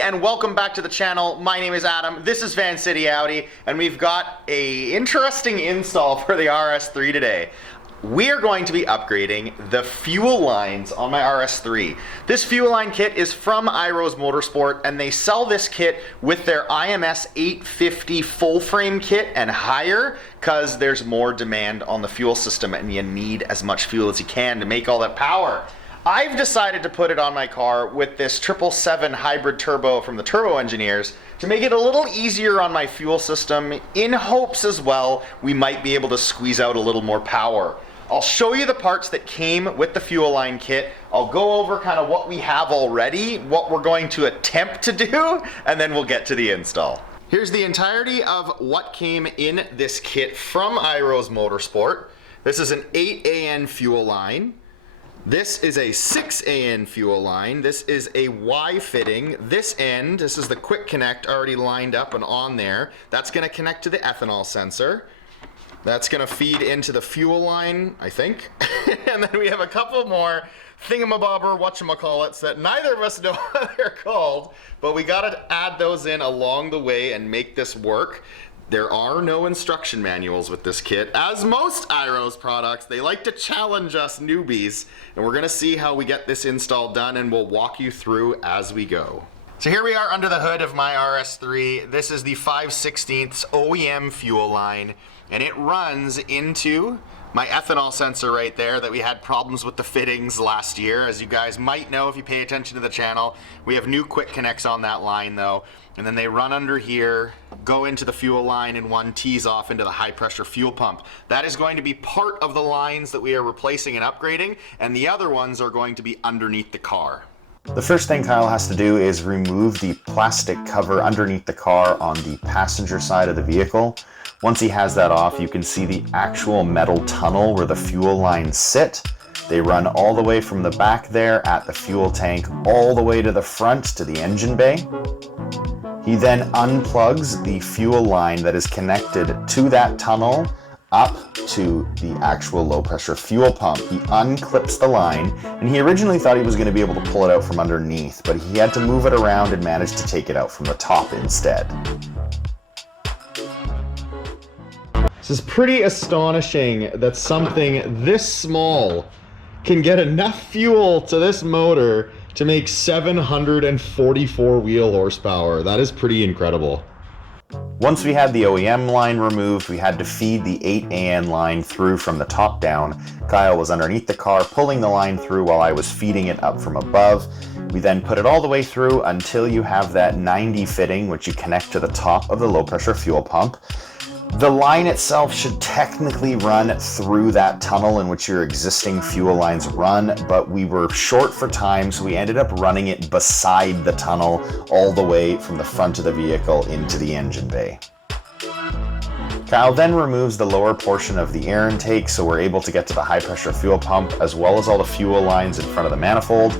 everybody, and welcome back to the channel. My name is Adam, this is Vancity Audi, and we've got a interesting install for the RS3 today. We are going to be upgrading the fuel lines on my RS3. This fuel line kit is from Iroz Motorsport, and they sell this kit with their IMS 850 full frame kit and higher, because there's more demand on the fuel system and you need as much fuel as you can to make all that power. I've decided to put it on my car with this 777 hybrid turbo from the Turbo Engineers to make it a little easier on my fuel system, in hopes as well we might be able to squeeze out a little more power. I'll show you the parts that came with the fuel line kit. I'll go over kind of what we have already, what we're going to attempt to do, and then we'll get to the install. Here's the entirety of what came in this kit from Iroz Motorsport. This is an 8AN fuel line. This is a 6AN fuel line. This is a Y fitting. This end, this is the quick connect already lined up and on there. That's gonna connect to the ethanol sensor. That's gonna feed into the fuel line, I think. And then we have a couple more thingamabobber whatchamacallits that neither of us know what they're called, but we gotta add those in along the way and make this work. There are no instruction manuals with this kit. As most Iroz products, they like to challenge us newbies, and we're gonna see how we get this install done, and we'll walk you through as we go. So here we are under the hood of my RS3. This is the 5/16 OEM fuel line, and it runs into my ethanol sensor right there that we had problems with the fittings last year. As you guys might know if you pay attention to the channel, we have new quick connects on that line though. And then they run under here, go into the fuel line, and one tees off into the high pressure fuel pump. That is going to be part of the lines that we are replacing and upgrading, and the other ones are going to be underneath the car. The first thing Kyle has to do is remove the plastic cover underneath the car on the passenger side of the vehicle. Once he has that off, you can see the actual metal tunnel where the fuel lines sit. They run all the way from the back there at the fuel tank all the way to the front to the engine bay. He then unplugs the fuel line that is connected to that tunnel up to the actual low pressure fuel pump. He unclips the line, and he originally thought he was going to be able to pull it out from underneath, but he had to move it around and managed to take it out from the top instead. This is pretty astonishing that something this small can get enough fuel to this motor to make 744 wheel horsepower. That is pretty incredible. Once we had the OEM line removed, we had to feed the 8AN line through from the top down. Kyle was underneath the car pulling the line through while I was feeding it up from above. We then put it all the way through until you have that 90 fitting, which you connect to the top of the low pressure fuel pump. The line itself should technically run through that tunnel in which your existing fuel lines run, but we were short for time, so we ended up running it beside the tunnel all the way from the front of the vehicle into the engine bay. Kyle then removes the lower portion of the air intake, so we're able to get to the high pressure fuel pump as well as all the fuel lines in front of the manifold.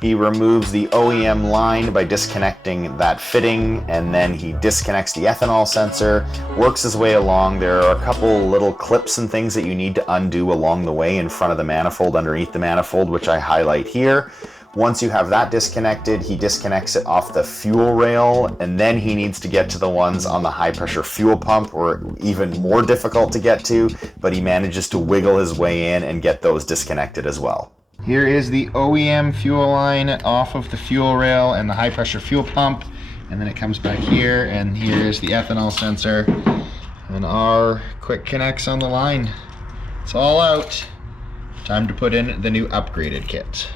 He removes the OEM line by disconnecting that fitting, and then he disconnects the ethanol sensor, works his way along. There are a couple little clips and things that you need to undo along the way in front of the manifold, underneath the manifold, which I highlight here. Once you have that disconnected, he disconnects it off the fuel rail, and then he needs to get to the ones on the high pressure fuel pump, or even more difficult to get to, but he manages to wiggle his way in and get those disconnected as well. Here is the OEM fuel line off of the fuel rail and the high pressure fuel pump, and then it comes back here, and here's the ethanol sensor and our quick connects on the line. It's all out. Time to put in the new upgraded kit.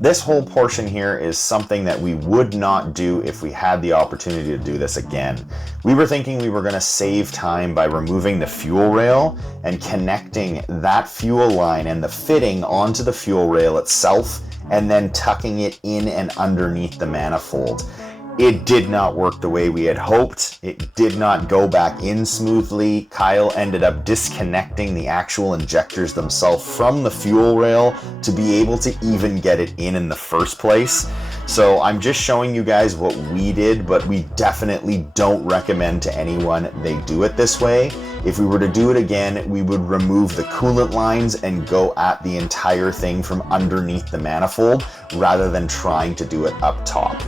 This whole portion here is something that we would not do if we had the opportunity to do this again. We were thinking we were going to save time by removing the fuel rail and connecting that fuel line and the fitting onto the fuel rail itself, and then tucking it in and underneath the manifold. It did not work the way we had hoped. It did not go back in smoothly. Kyle ended up disconnecting the actual injectors themselves from the fuel rail to be able to even get it in the first place. So I'm just showing you guys what we did, but we definitely don't recommend to anyone they do it this way. If we were to do it again, we would remove the coolant lines and go at the entire thing from underneath the manifold rather than trying to do it up top.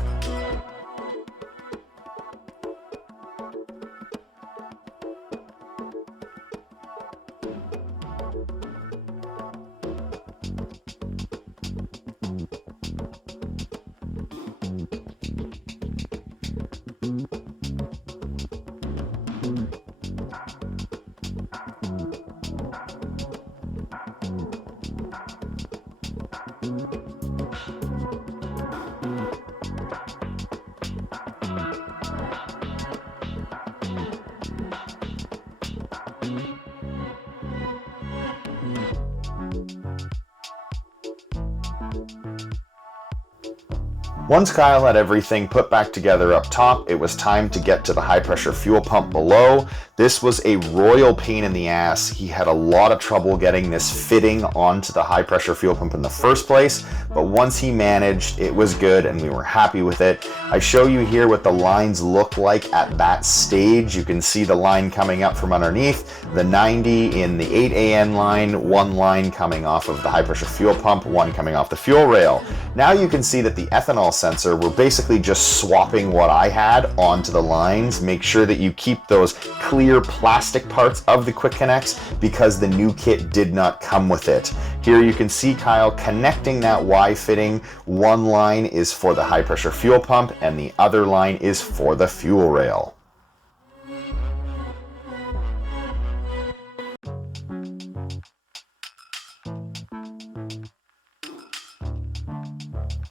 Once Kyle had everything put back together up top, it was time to get to the high pressure fuel pump below. This was a royal pain in the ass. He had a lot of trouble getting this fitting onto the high pressure fuel pump in the first place, but once he managed, it was good and we were happy with it. I show you here what the lines look like at that stage. You can see the line coming up from underneath, the 90 in the 8AN line, one line coming off of the high pressure fuel pump, one coming off the fuel rail. Now you can see that the ethanol sensor, we're basically just swapping what I had onto the lines. Make sure that you keep those clear plastic parts of the quick connects because the new kit did not come with it. Here you can see Kyle connecting that Y fitting. One line is for the high pressure fuel pump and the other line is for the fuel rail.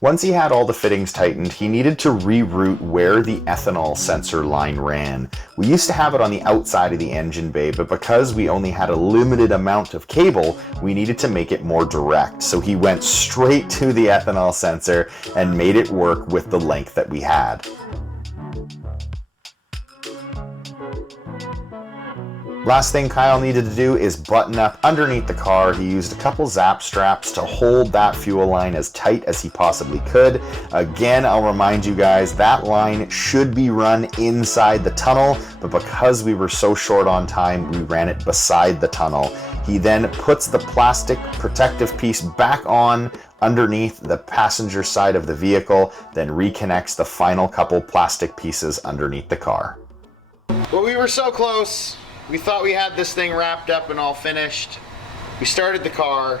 Once he had all the fittings tightened, he needed to reroute where the ethanol sensor line ran. We used to have it on the outside of the engine bay, but because we only had a limited amount of cable, we needed to make it more direct. So he went straight to the ethanol sensor and made it work with the length that we had. Last thing Kyle needed to do is button up underneath the car. He used a couple zap straps to hold that fuel line as tight as he possibly could. Again, I'll remind you guys, that line should be run inside the tunnel, but because we were so short on time, we ran it beside the tunnel. He then puts the plastic protective piece back on underneath the passenger side of the vehicle, then reconnects the final couple plastic pieces underneath the car. Well, we were so close. We thought we had this thing wrapped up and all finished. We started the car.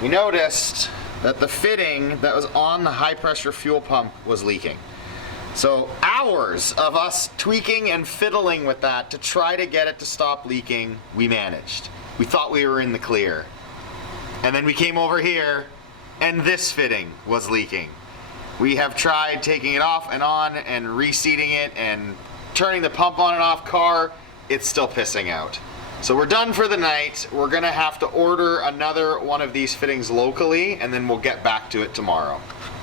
We noticed that the fitting that was on the high pressure fuel pump was leaking. So hours of us tweaking and fiddling with that to try to get it to stop leaking, we managed. We thought we were in the clear. And then we came over here and this fitting was leaking. We have tried taking it off and on and reseating it and turning the pump on and off car. It's still pissing out. So we're done for the night. We're gonna have to order another one of these fittings locally and then we'll get back to it tomorrow.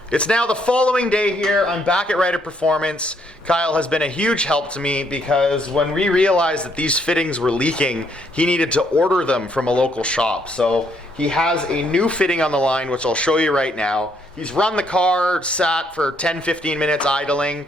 It's now the following day here. I'm back at Ryder Performance. Kyle has been a huge help to me because when we realized that these fittings were leaking, he needed to order them from a local shop. So he has a new fitting on the line, which I'll show you right now. He's run the car, sat for 10-15 minutes idling.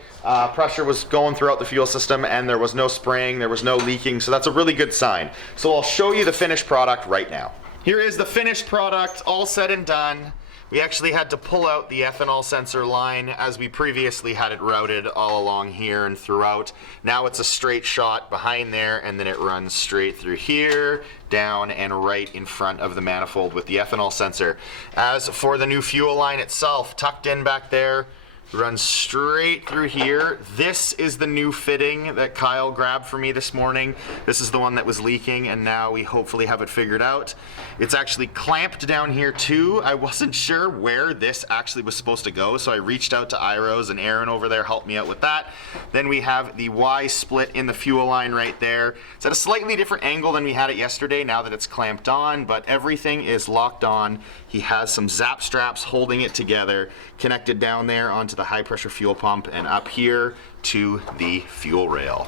Pressure was going throughout the fuel system and there was no spraying, there was no leaking, so that's a really good sign. So I'll show you the finished product right now. Here is the finished product, all said and done. We actually had to pull out the ethanol sensor line as we previously had it routed all along here and throughout. Now it's a straight shot behind there and then it runs straight through here, down and right in front of the manifold with the ethanol sensor. As for the new fuel line itself, tucked in back there, runs straight through here. This is the new fitting that Kyle grabbed for me this morning. This is the one that was leaking and now we hopefully have it figured out. It's actually clamped down here too. I wasn't sure where this actually was supposed to go, so I reached out to Iroz and Aaron over there helped me out with that. Then we have the Y split in the fuel line right there. It's at a slightly different angle than we had it yesterday now that it's clamped on, but everything is locked on. He has some zap straps holding it together, connected down there onto the high pressure fuel pump and up here to the fuel rail.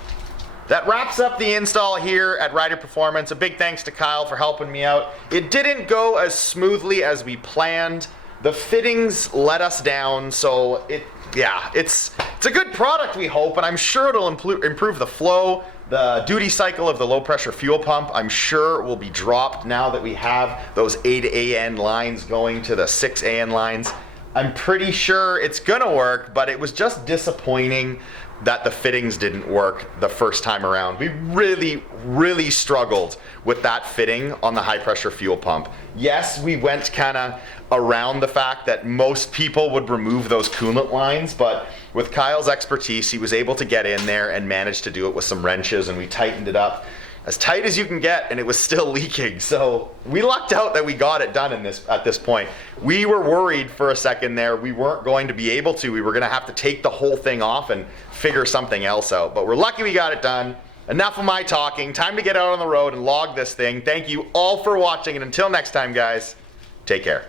That wraps up the install here at Ryder Performance. A big thanks to Kyle for helping me out. It didn't go as smoothly as we planned. The fittings let us down, so it's a good product we hope, and I'm sure it'll improve the flow. The duty cycle of the low pressure fuel pump, I'm sure, will be dropped now that we have those 8AN lines going to the 6AN lines. I'm pretty sure it's gonna work, but it was just disappointing that the fittings didn't work the first time around. We really struggled with that fitting on the high pressure fuel pump. Yes, we went kind of around the fact that most people would remove those coolant lines, but with Kyle's expertise, he was able to get in there and manage to do it with some wrenches, and we tightened it up as tight as you can get, and it was still leaking. So we lucked out that we got it done at this point. We were worried for a second there we weren't going to be able to. We were gonna have to take the whole thing off and figure something else out. But we're lucky we got it done. Enough of my talking. Time to get out on the road and log this thing. Thank you all for watching, and until next time, guys, take care.